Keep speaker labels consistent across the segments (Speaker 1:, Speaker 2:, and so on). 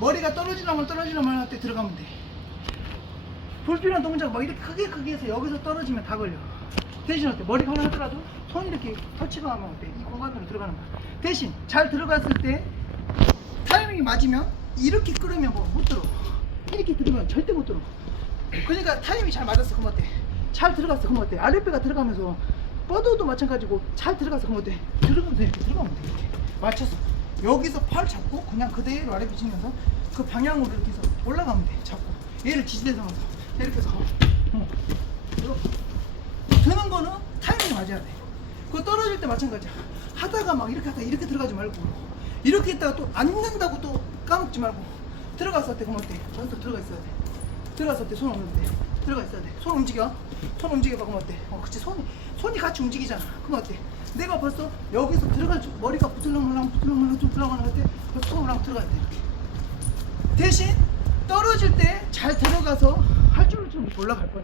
Speaker 1: 머리가 떨어지려면 떨어지려면 할 때 들어가면 돼. 불필요한 동작 막 이렇게 크게 크게 해서 여기서 떨어지면 다 걸려. 대신 어때? 머리가 하나 하더라도 손 이렇게 터치가 하면 어때? 이 공간으로 들어가는 거야. 대신 잘 들어갔을 때 타이밍이 맞으면 이렇게 끌으면 뭐 못 들어. 이렇게 들으면 절대 못 들어. 그러니까 타이밍이 잘 맞았어. 그럼 어때? 잘 들어갔어. 그럼 어때? 아랫배가 들어가면서 뻗어도 마찬가지고 잘 들어가서 그럼 어때? 들어가면서 이렇게 들어가면 돼. 이렇게 맞췄어. 여기서 팔 잡고 그냥 그대로 아래 비치면서 그 방향으로 이렇게 해서 올라가면 돼. 잡고 얘를 지지대서 하면서 이렇게 해서 어. 이렇게. 드는 거는 타이밍이 맞아야 돼. 그거 떨어질 때 마찬가지야. 하다가 막 이렇게 하다가 이렇게 들어가지 말고 이렇게 있다가 또안 된다고 또 까먹지 말고 들어갔을 때 그럼 어때? 저기서 들어가 있어야 돼. 들어갔을 때 손 없는데 들어가 있어야 돼. 손 움직여. 손 움직여봐 그럼 어때? 어, 그치 손이 손이 같이 움직이잖아. 그럼 어때? 내가 벌써 여기서 들어갈 줄 머리 가 부들렁말랑 부들렁말랑 부들렁말랑 할때 벌써 손으로 들어가야 돼 이렇게. 대신 떨어질 때잘 들어가서 할 줄을 좀 올라갈 거야.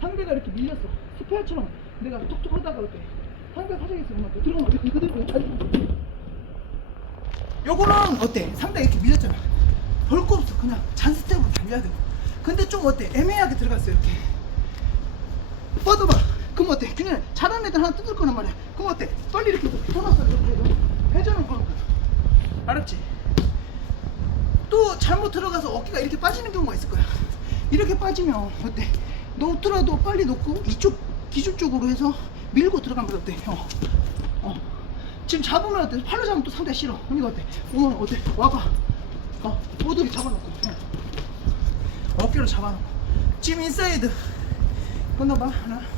Speaker 1: 상대가 이렇게 밀렸어. 스페어처럼 내가 톡톡 하다가 어때? 상대가 있으면 어때? 들어가면 어때? 그대로 잘 요거는 어때? 상대가 이렇게 밀렸잖아. 볼 거 없어. 그냥 잔스텝으로 달려야 돼. 근데 좀 어때? 애매하게 들어갔어 이렇게. 뻗어봐. 그럼 어때? 그냥 잘하는 애들 하나 뜯을 거란 말이야. 그럼 어때? 빨리 이렇게 돌아서 이렇게 해서 거는 거야. 알았지? 또 잘못 들어가서 어깨가 이렇게 빠지는 경우가 있을 거야. 이렇게 빠지면 어때? 놓더라도 빨리 놓고 이쪽 기준 쪽으로 해서 밀고 들어가면 어때? 어. 어. 지금 잡으면 어때? 팔로 잡으면 또 상대 싫어. 그러니까 어때? 오늘 어때? 와봐. 어. 모두 잡아놓고. 어. 어깨로 잡아놓고. 지금 인사이드. 건너봐. 하나.